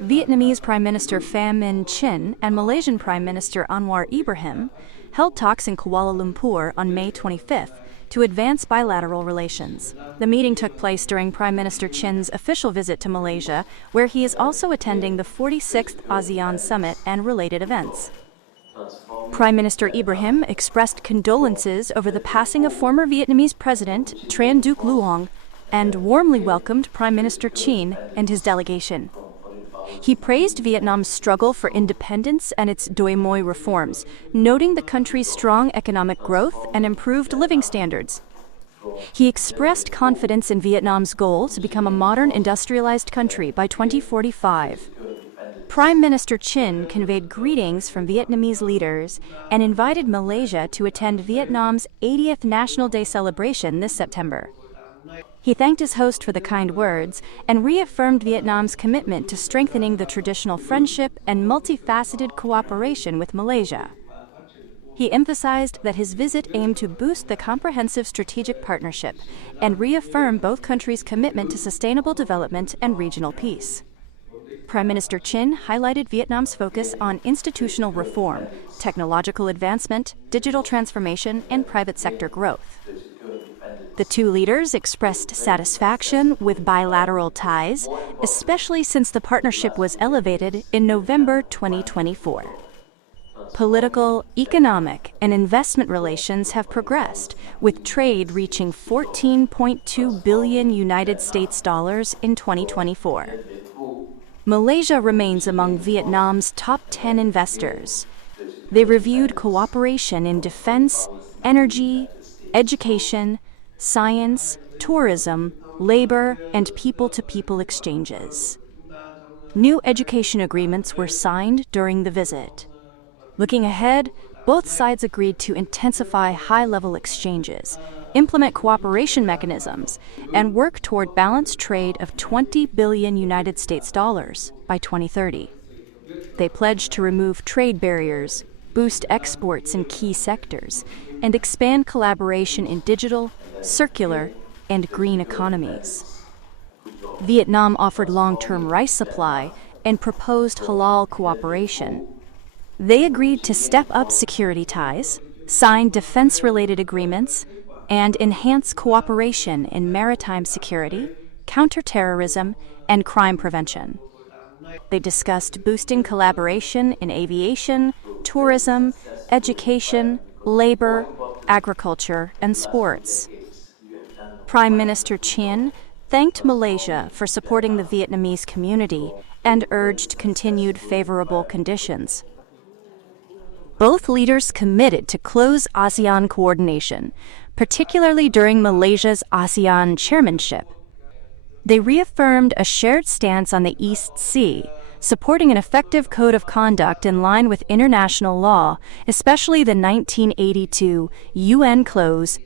Vietnamese Prime Minister Pham Chinh and Malaysian Prime Minister Anwar Ibrahim held talks in Kuala Lumpur on May 25th to advance bilateral relations. The meeting took place during Prime Minister Chin's official visit to Malaysia, where he is also attending the 46th ASEAN Summit and related events. Prime Minister Ibrahim expressed condolences over the passing of former Vietnamese President Tran Duc Luong and warmly welcomed Prime Minister Chin and his delegation. He praised Vietnam's struggle for independence and its Doi Moi reforms, noting the country's strong economic growth and improved living standards. He expressed confidence in Vietnam's goal to become a modern industrialized country by 2045. Prime Minister Chin conveyed greetings from Vietnamese leaders and invited Malaysia to attend Vietnam's 80th National Day celebration this September. He thanked his host for the kind words and reaffirmed Vietnam's commitment to strengthening the traditional friendship and multifaceted cooperation with Malaysia. He emphasized that his visit aimed to boost the comprehensive strategic partnership and reaffirm both countries' commitment to sustainable development and regional peace. Prime Minister Chin highlighted Vietnam's focus on institutional reform, technological advancement, digital transformation, and private sector growth. The two leaders expressed satisfaction with bilateral ties, especially since the partnership was elevated in November 2024. Political, economic, and investment relations have progressed, with trade reaching $14.2 billion United States dollars in 2024. Malaysia remains among Vietnam's top 10 investors. They reviewed cooperation in defense, energy, education, science, tourism, labor, and people-to-people exchanges. New education agreements were signed during the visit. Looking ahead, both sides agreed to intensify high-level exchanges, implement cooperation mechanisms, and work toward balanced trade of $20 billion United States dollars by 2030. They pledged to remove trade barriers, boost exports in key sectors, and expand collaboration in digital, circular, and green economies. Vietnam offered long-term rice supply and proposed halal cooperation. They agreed to step up security ties, sign defense-related agreements, and enhance cooperation in maritime security, counterterrorism, and crime prevention. They discussed boosting collaboration in aviation, tourism, education, labor, agriculture, and sports. Prime Minister Chin thanked Malaysia for supporting the Vietnamese community and urged continued favorable conditions. Both leaders committed to close ASEAN coordination, particularly during Malaysia's ASEAN chairmanship. They reaffirmed a shared stance on the East Sea, supporting an effective code of conduct in line with international law, especially the 1982 UN Clause